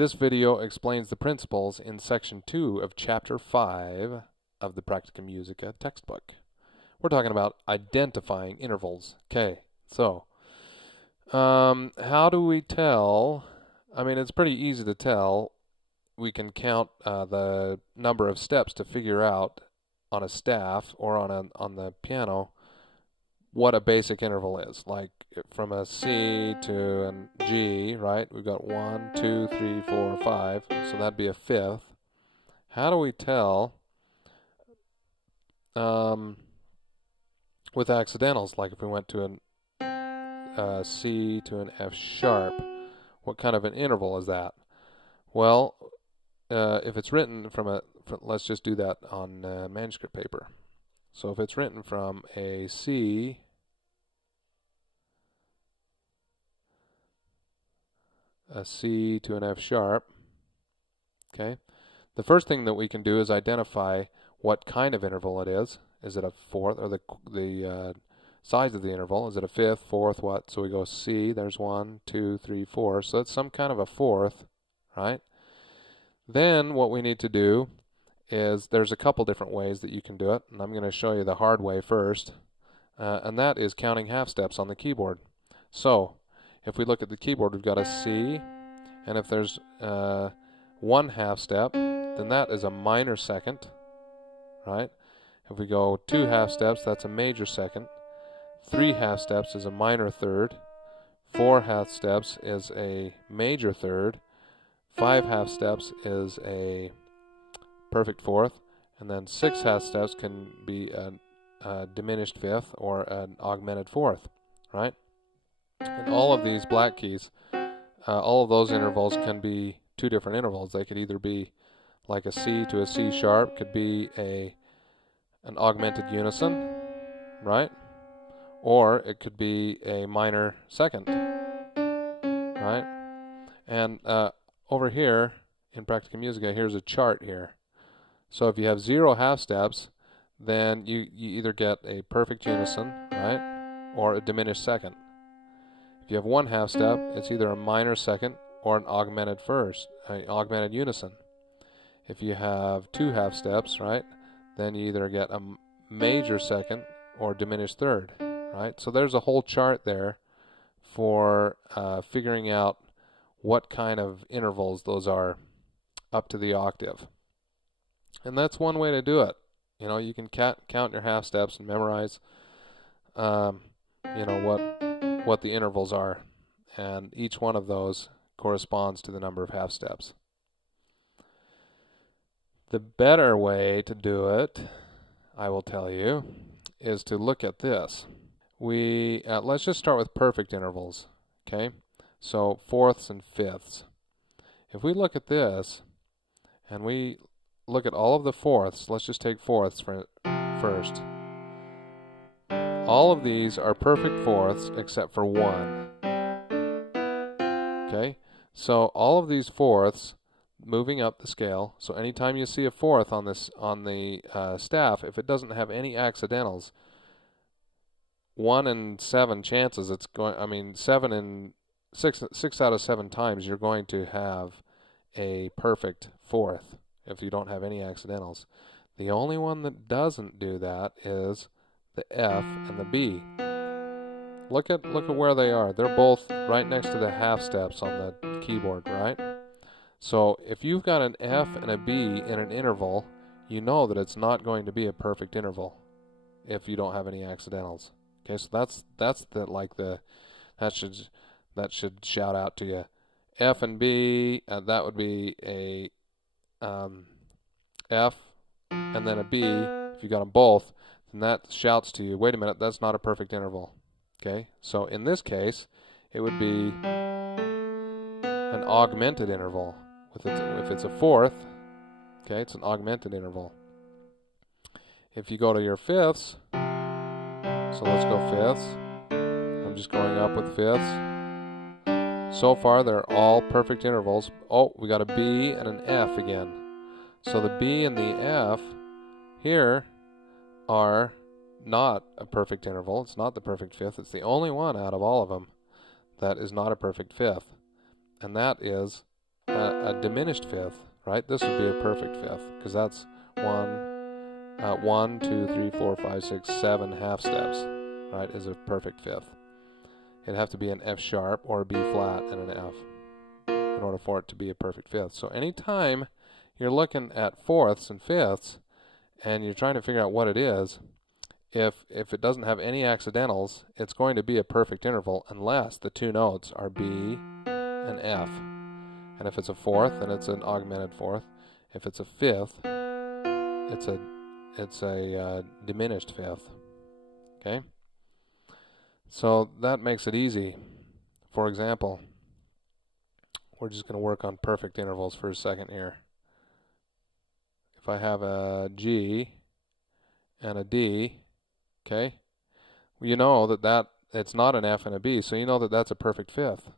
This video explains the principles in Section 2 of Chapter 5 of the Practica Musica textbook. We're talking about identifying intervals. Okay, so how do we tell? I mean, it's pretty easy to tell. We can count the number of steps to figure out on a staff or on the piano what a basic interval is. Like from a C to a G, right? We've got 1, 2, 3, 4, 5. So that'd be a fifth. How do we tell with accidentals? Like if we went to a C to an F sharp, what kind of an interval is that? Well, if it's written let's just do that on manuscript paper. So if it's written from a C to an F sharp, okay, the first thing that we can do is identify what kind of interval it is. Is it a fourth, or the size of the interval? Is it a fifth, fourth, what? So we go C, there's 1, 2, 3, 4. So that's some kind of a fourth, right? Then what we need to do is there's a couple different ways that you can do it, and I'm going to show you the hard way first, and that is counting half steps on the keyboard. So if we look at the keyboard, we've got a C, and if there's 1 half step, then that is a minor second, right? If we go 2 half steps, that's a major second. 3 half steps is a minor third. 4 half steps is a major third. 5 half steps is a perfect fourth, and then 6 half steps can be a diminished fifth or an augmented fourth, right? And all of these black keys, all of those intervals can be 2 different intervals. They could either be like a C to a C sharp, could be an augmented unison, right? Or it could be a minor second, right? And over here in Practica Musica, here's a chart here. So if you have 0 half steps, then you either get a perfect unison, right, or a diminished second. If you have 1 half step, it's either a minor second or an augmented augmented unison. If you have 2 half steps, right, then you either get a major second or diminished third, right? So there's a whole chart there for figuring out what kind of intervals those are up to the octave. And that's one way to do it. You know, you can count your half steps and memorize, you know, what the intervals are, and each one of those corresponds to the number of half steps. The better way to do it, I will tell you, is to look at this. Let's just start with perfect intervals, okay? So fourths and fifths. If we look at this, and we look at all of the fourths, let's just take fourths first. All of these are perfect fourths except for 1. Okay? So all of these fourths moving up the scale, so anytime you see a fourth on the staff, if it doesn't have any accidentals, 1 in 7 chances it's going, I mean 7 in 6 out of 7 times you're going to have a perfect fourth if you don't have any accidentals. The only one that doesn't do that is the F and the B. Look at where they are. They're both right next to the half steps on the keyboard, right? So if you've got an F and a B in an interval, you know that it's not going to be a perfect interval if you don't have any accidentals. Okay, so that should shout out to you. F and B, that would be a F and then a B. If you got them both, then that shouts to you, wait a minute, that's not a perfect interval. Okay, so in this case, it would be an augmented interval. If it's a fourth, okay, it's an augmented interval. If you go to your fifths, so let's go fifths. I'm just going up with fifths. So far, they're all perfect intervals. Oh, we got a B and an F again. So the B and the F here are not a perfect interval. It's not the perfect fifth. It's the only one out of all of them that is not a perfect fifth. And that is a diminished fifth, right? This would be a perfect fifth, because that's 1, 2, 3, 4, 5, 6, 7 half steps, right, is a perfect fifth. It'd have to be an F sharp or a B flat and an F in order for it to be a perfect fifth. So anytime you're looking at fourths and fifths and you're trying to figure out what it is, if it doesn't have any accidentals, it's going to be a perfect interval unless the two notes are B and F. And if it's a fourth, then it's an augmented fourth. If it's a fifth, it's a diminished fifth. Okay? So that makes it easy. For example, we're just going to work on perfect intervals for a second here. If I have a G and a D, okay, you know that it's not an F and a B, so you know that that's a perfect fifth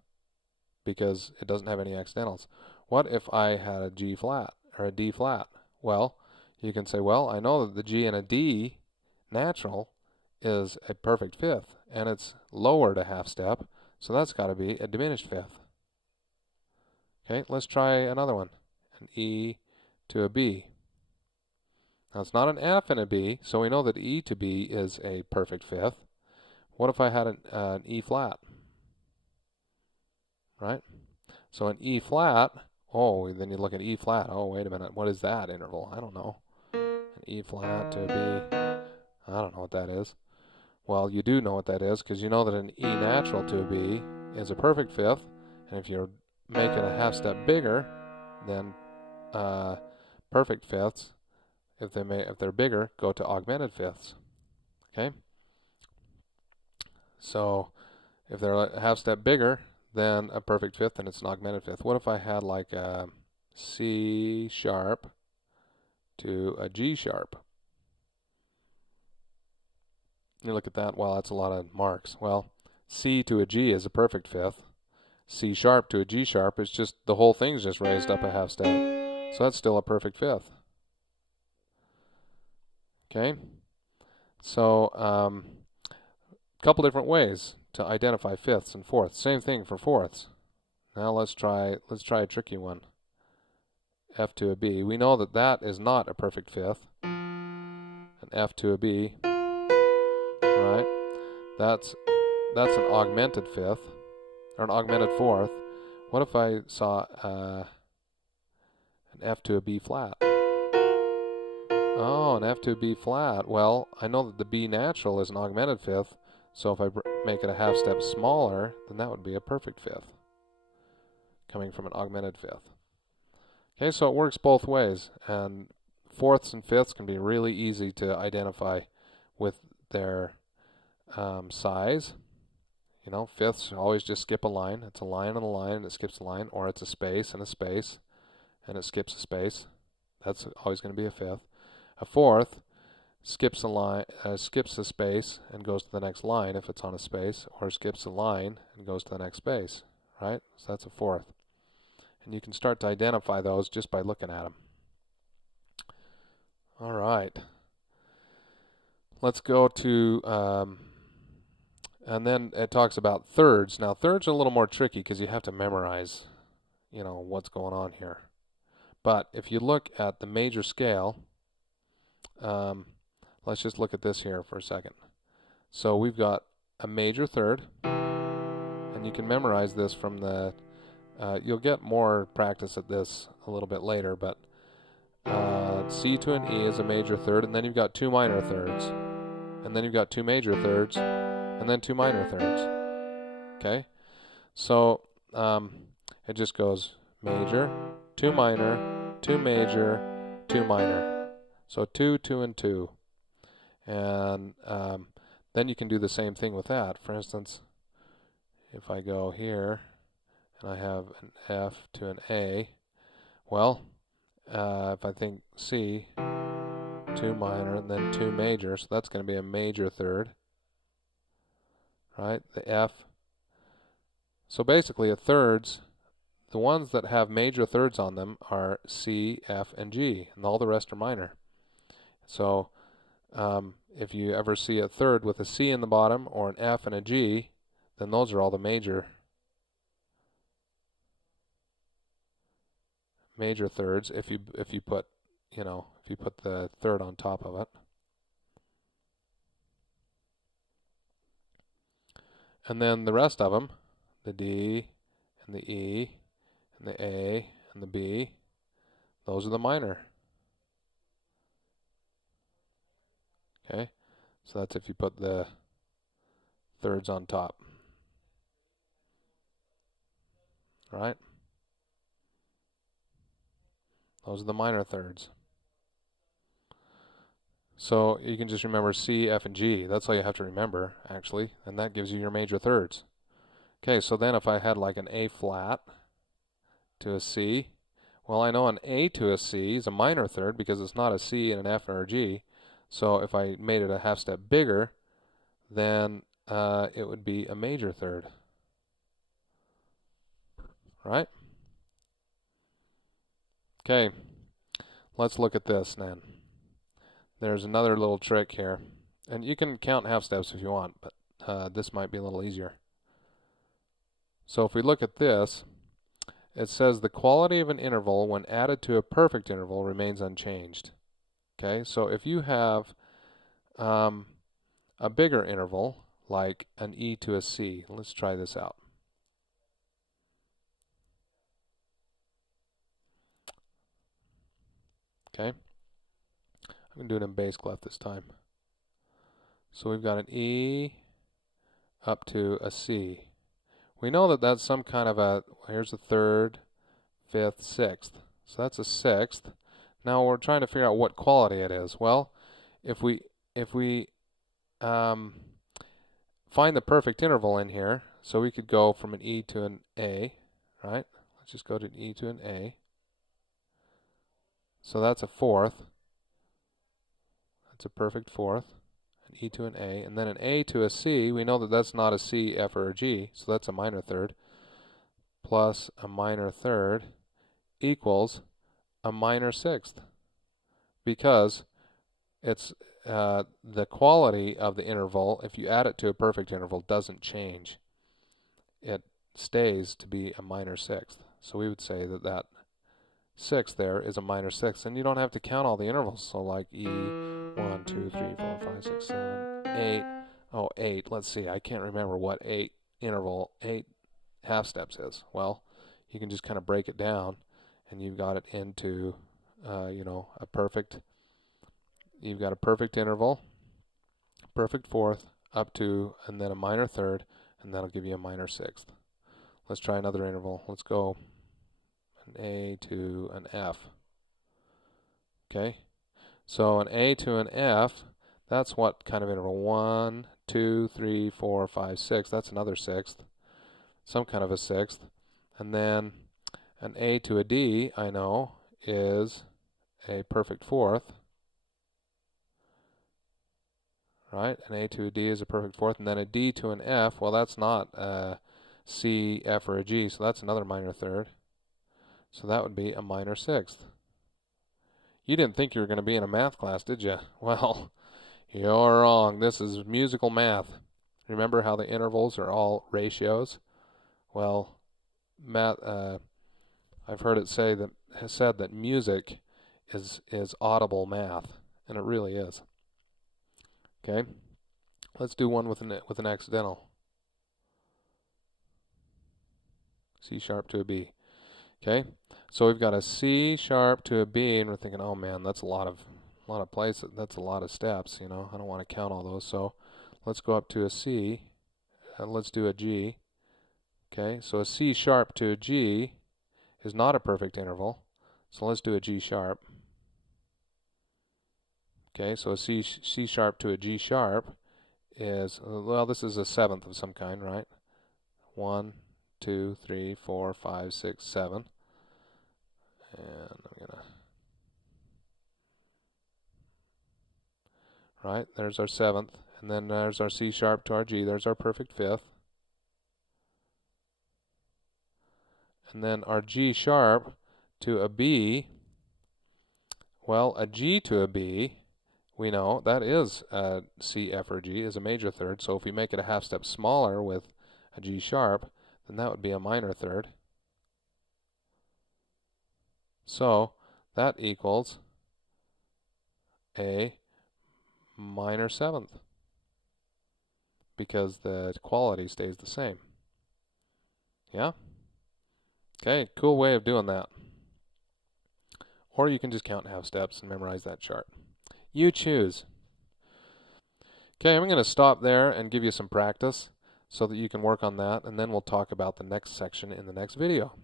because it doesn't have any accidentals. What if I had a G flat or a D flat? Well, you can say, well, I know that the G and a D natural is a perfect fifth, and it's lowered a half step, so that's got to be a diminished fifth. Okay, let's try another one, an E to a B. Now it's not an F and a B, so we know that E to B is a perfect fifth. What if I had an E flat? Right? So an E flat, oh, then you look at E flat. Oh, wait a minute, what is that interval? I don't know. An E flat to a B, I don't know what that is. Well, you do know what that is because you know that an E natural to a B is a perfect fifth, and if you're making a half step bigger, then perfect fifths, if they're bigger, go to augmented fifths. Okay? So if they're a half step bigger than a perfect fifth, then it's an augmented fifth. What if I had like a C sharp to a G sharp? You look at that, well, that's a lot of marks. Well, C to a G is a perfect fifth. C sharp to a G sharp is just, the whole thing's just raised up a half step. So that's still a perfect fifth. Okay? So, a couple different ways to identify fifths and fourths. Same thing for fourths. Now let's try a tricky one. F to a B. We know that that is not a perfect fifth. An F to a B. Right? That's an augmented fifth, or an augmented fourth. What if I saw an F to a B flat? Oh, an F to a B flat. Well, I know that the B natural is an augmented fifth, so if I make it a half step smaller, then that would be a perfect fifth, coming from an augmented fifth. Okay, so it works both ways, and fourths and fifths can be really easy to identify with their size. You know, fifths always just skip a line. It's a line and a line, and it skips a line, or it's a space, and it skips a space. That's always going to be a fifth. A fourth skips a line, skips a space, and goes to the next line if it's on a space, or skips a line and goes to the next space. Right? So that's a fourth. And you can start to identify those just by looking at them. All right. Let's go to, and then it talks about thirds. Now, thirds are a little more tricky because you have to memorize, you know, what's going on here. But if you look at the major scale, let's just look at this here for a second. So we've got a major third, and you can memorize this from the, you'll get more practice at this a little bit later, but C to an E is a major third, and then you've got two minor thirds, and then you've got two major thirds, and then two minor thirds. Okay? So it just goes major, two minor, two major, two minor. So 2, 2, and 2. And then you can do the same thing with that. For instance, if I go here and I have an F to an A, well, if I think C, 2 minor, and then 2 major, so that's going to be a major third. Right? The F. So basically, a thirds, the ones that have major thirds on them are C, F, and G, and all the rest are minor. So if you ever see a third with a C in the bottom or an F and a G, then those are all the major. major thirds if you put, you know, if you put the third on top of it. And then the rest of them, the D and the E and the A and the B, those are the minor. Okay, so that's if you put the thirds on top. Right? Those are the minor thirds. So you can just remember C, F, and G. That's all you have to remember, actually, and that gives you your major thirds. Okay, so then if I had like an A flat to a C, well, I know an A to a C is a minor third because it's not a C and an F or a G. So if I made it a half step bigger, then it would be a major third. Right? Okay, let's look at this then. There's another little trick here. And you can count half steps if you want, but this might be a little easier. So if we look at this, it says the quality of an interval when added to a perfect interval remains unchanged. Okay, so if you have a bigger interval, like an E to a C, let's try this out. Okay, I'm going to do it in bass clef this time. So we've got an E up to a C. We know that that's some kind of a, here's a third, fifth, sixth. So that's a sixth. Now we're trying to figure out what quality it is. Well, if we find the perfect interval in here, so we could go from an E to an A, right? Let's just go to an E to an A. So that's a fourth. That's a perfect fourth. An E to an A. And then an A to a C, we know that that's not a C, F, or a G, so that's a minor third. Plus a minor third equals a minor sixth. Because it's the quality of the interval, if you add it to a perfect interval, doesn't change. It stays to be a minor sixth. So we would say that that sixth there is a minor sixth. And you don't have to count all the intervals. So like E, 1, 2, 3, 4, 5, 6, 7, 8. Oh, 8. Let's see. I can't remember what 8 half steps is. Well, you can just kind of break it down, and you've got it into, you know, a perfect. You've got a perfect interval, perfect fourth, up to, and then a minor third, and that'll give you a minor sixth. Let's try another interval. Let's go an A to an F. Okay, so an A to an F, that's what kind of interval? 1, 2, 3, 4, 5, 6. That's another sixth, some kind of a sixth. And then an A to a D, I know, is a perfect fourth. Right, an A to a D is a perfect fourth, and then a D to an F, well, that's not a C, F, or a G, so that's another minor third. So that would be a minor sixth. You didn't think you were going to be in a math class, did you? Well, you're wrong. This is musical math. Remember how the intervals are all ratios? Well, math. I've heard it said that music is audible math, and it really is. Okay, let's do one with an accidental. C sharp to a B. Okay, so we've got a C sharp to a B, and we're thinking, oh man, that's a lot of places. That's a lot of steps. You know, I don't want to count all those. So let's go up to a C. Let's do a G. Okay, so a C sharp to a G is not a perfect interval. So let's do a G sharp. Okay, so a C sharp to a G sharp is, well, this is a seventh of some kind, right? 1, 2, 3, 4, 5, 6, 7. And I'm gonna, right, there's our seventh. And then there's our C sharp to our G. There's our perfect fifth. And then our G sharp to a B, well, a G to a B, we know that is a C, F, or G is a major third. So if we make it a half step smaller with a G sharp, then that would be a minor third. So that equals a minor seventh because the quality stays the same. Yeah? Okay, cool way of doing that. Or you can just count half steps and memorize that chart. You choose. Okay, I'm going to stop there and give you some practice so that you can work on that, and then we'll talk about the next section in the next video.